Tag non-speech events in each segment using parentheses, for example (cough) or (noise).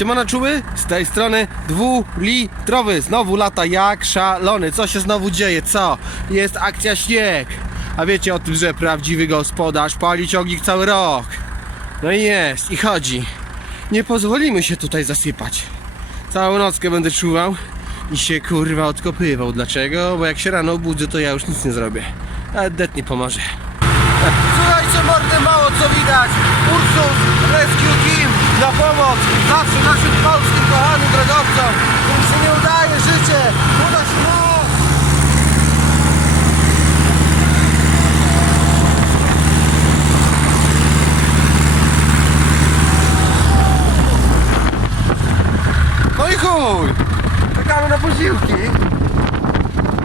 Siemano czuły, z tej strony dwulitrowy, znowu lata jak szalony, co się znowu dzieje, co? Jest akcja śnieg, a wiecie o tym, że prawdziwy gospodarz pali ciągnik cały rok. No i jest, i chodzi. Nie pozwolimy się tutaj zasypać. Całą nockę będę czuwał i się kurwa odkopywał. Dlaczego? Bo jak się rano obudzę, to ja już nic nie zrobię. Ale det nie pomoże. Słuchajcie mordy, mało co widać. Ursus Rescue Team na pomoc zawsze naszym polskim kochanym drogowcom, którym się nie udaje życie. Uda się nas! No i chuj! Czekamy na posiłki.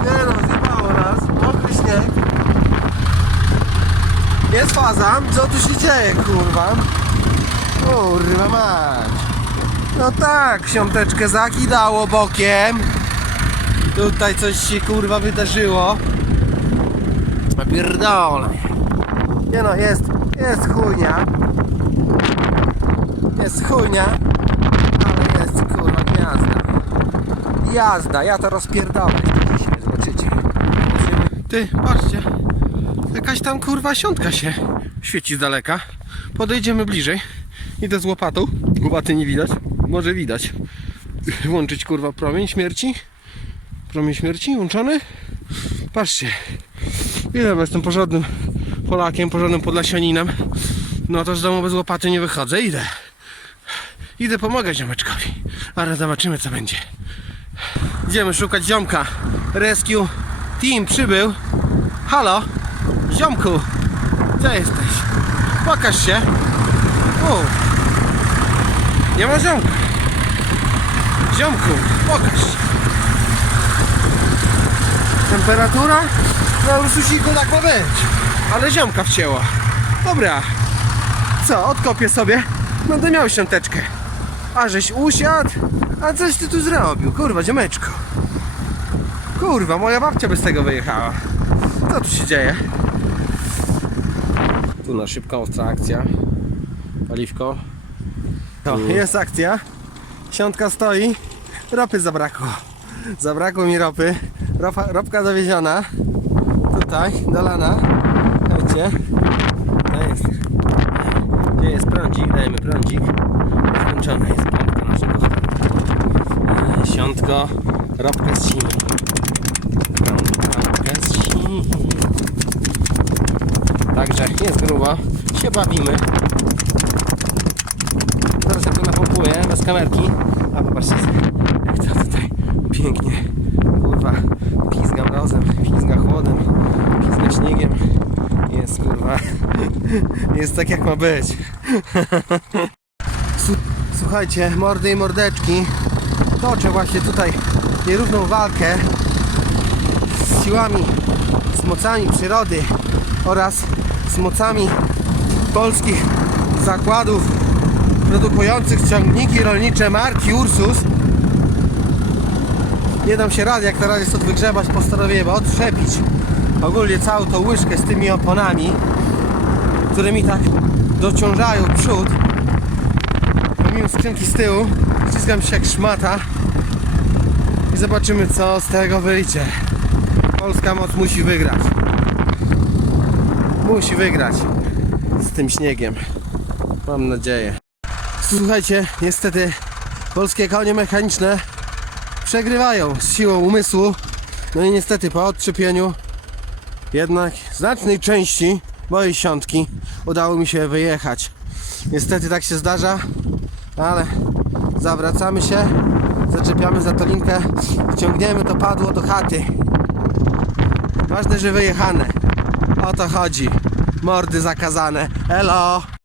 Nie no, zjebało nas. Mokry śnieg. Jest faza. Co tu się dzieje, kurwa? Kurwa mać. No tak, siąteczkę zakidało bokiem. Tutaj coś się kurwa wydarzyło. Pierdolę. Nie no, jest, jest chujnia. Jest chujnia. Ale jest kurwa jazda. Jazda, ja to rozpierdolę dzisiaj, zobaczycie. Ty, patrzcie. Jakaś tam kurwa siątka się świeci z daleka. Podejdziemy bliżej. Idę z łopatą. Łopaty nie widać. Może widać. Włączyć kurwa promień śmierci. Promień śmierci włączony. Patrzcie. Ile jestem porządnym Polakiem, porządnym Podlasianinem. No to z domu bez łopaty nie wychodzę. Idę. Idę pomagać ziomeczkowi. Ale zobaczymy co będzie. Idziemy szukać ziomka. Rescue Team przybył. Halo? Ziomku! Gdzie jesteś? Pokaż się! Nie ma ziomka! Ziomku, pokaż się! Temperatura? Na Ursusiku tak ma być. Ale ziomka wcięła. Dobra. Co, odkopię sobie. Będę miał świąteczkę. A żeś usiadł? A coś ty tu zrobił? Kurwa, ziomeczku. Kurwa, moja babcia bez tego wyjechała. Co tu się dzieje? Tu na szybka ostra akcja. Paliwko. No, jest akcja. Siątka stoi. Ropy zabrakło. Zabrakło mi ropy. Ropa, ropka dowieziona. Tutaj, dolana. Wiecie? To jest. Gdzie jest prądzik? Dajemy prądzik. Skończona jest pompka naszego E, Siątko. Ropkę z. Ropkę z sini. Także jest grubo. Się bawimy. Napompuję bez kamerki. A popatrzcie jak to tutaj pięknie kurwa pizga mrozem, pizga chłodem, pizga śniegiem. Jest kurwa. (laughs) Jest tak jak ma być. (laughs) Słuchajcie, mordy i mordeczki. Toczę właśnie tutaj nierówną walkę z siłami, z mocami przyrody oraz z mocami polskich zakładów produkujących ciągniki rolnicze marki Ursus. Nie dam się rady, jak na razie stąd wygrzebać, postanowiłem odtrzepić ogólnie całą tą łyżkę z tymi oponami, które mi tak dociążają przód. Pomimo skrzynki z tyłu, ściskam się jak szmata i zobaczymy co z tego wyjdzie. Polska moc musi wygrać. Musi wygrać z tym śniegiem. Mam nadzieję. Słuchajcie, niestety polskie konie mechaniczne przegrywają z siłą umysłu. No i niestety po odczepieniu jednak znacznej części mojej siątki udało mi się wyjechać. Niestety tak się zdarza, ale zawracamy się, zaczepiamy za to linkę, ciągniemy to padło do chaty. Ważne, że wyjechane. O to chodzi. Mordy zakazane. Elo!